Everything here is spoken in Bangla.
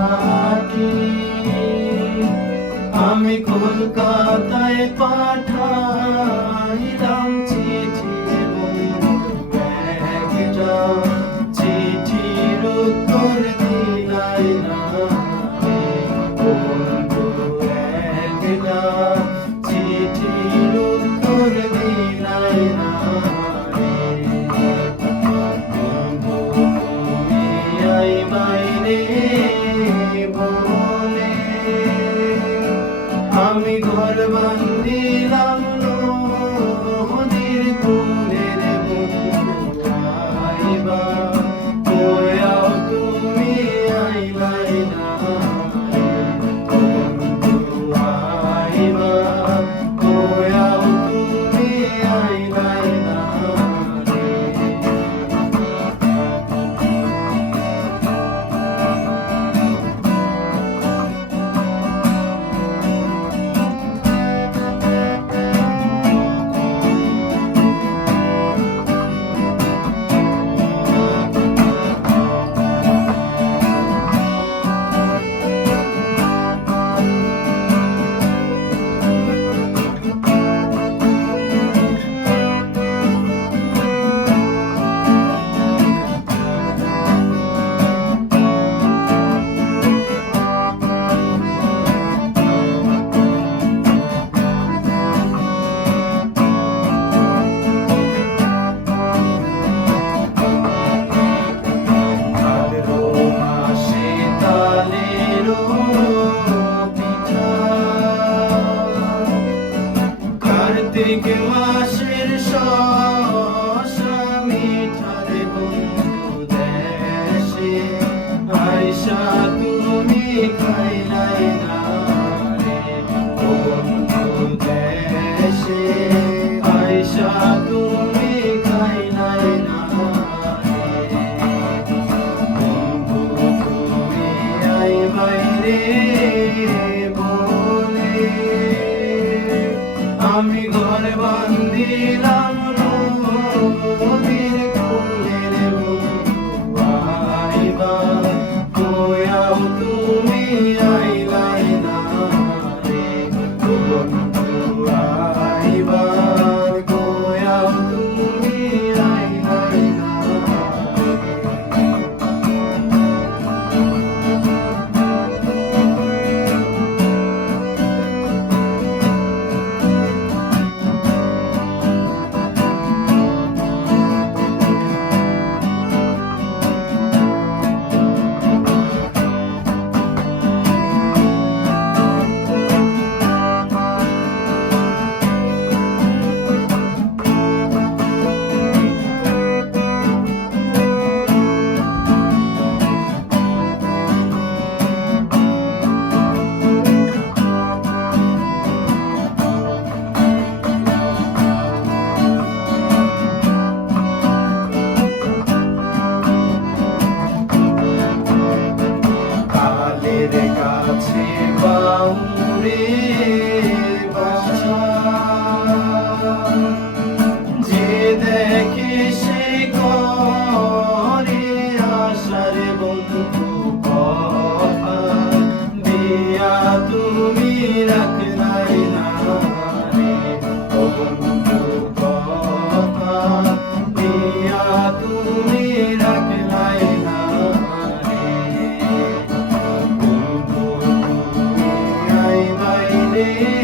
ঘাটি আমি কলকাতায় পাঠাইলাম চিঠি বন্ধু একটা চিঠির উত্তর দিলাই না রে বন্ধু একটা চিঠির উত্তর দিলাই না রে বন্ধু তুমি আইবাই রে বলে আমি ঘর বান্ধিলাম নদীর কূলের বন্ধু আইবা কয়াও তুমি আইলাই না বন্ধু আইবা কয়াও তুমি আইলাই না কার্তিক মাসের শস্য মিঠারে বন্ধু দেশে আইসা তুমি খাইলাই না রে বন্ধু দেশে আইসা তুমি খাইলাই না রে বন্ধু তুমি আইবাই রে বলে আমি ঘর বান্ধিলাম নদীর কূলের বন্ধু আইবা কয়াও তুমি আইলাই না রে বন্ধু আইবা কয়াও তুমি আইলাই না কাছে বাউরে বাসা যে দেখে সে করে আশার বন্ধু কথা দিয়া তুমি রাখলাই না রে বন্ধু কথা দিয়া তুমি রাখলাই না রে